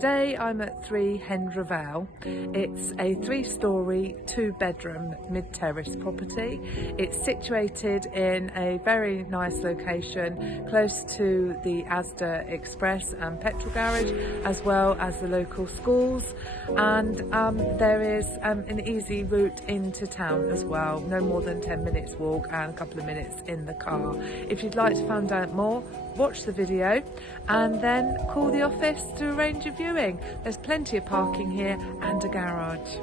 Today I'm at 3 Hendra Vale. It's a 3-storey, 2-bedroom mid-terrace property. It's situated in a very nice location close to the Asda Express and petrol garage, as well as the local schools, and there is an easy route into town as well, no more than 10 minutes walk and a couple of minutes in the car. If you'd like to find out more, watch the video and then call the office to arrange a viewing. There's plenty of parking here and a garage.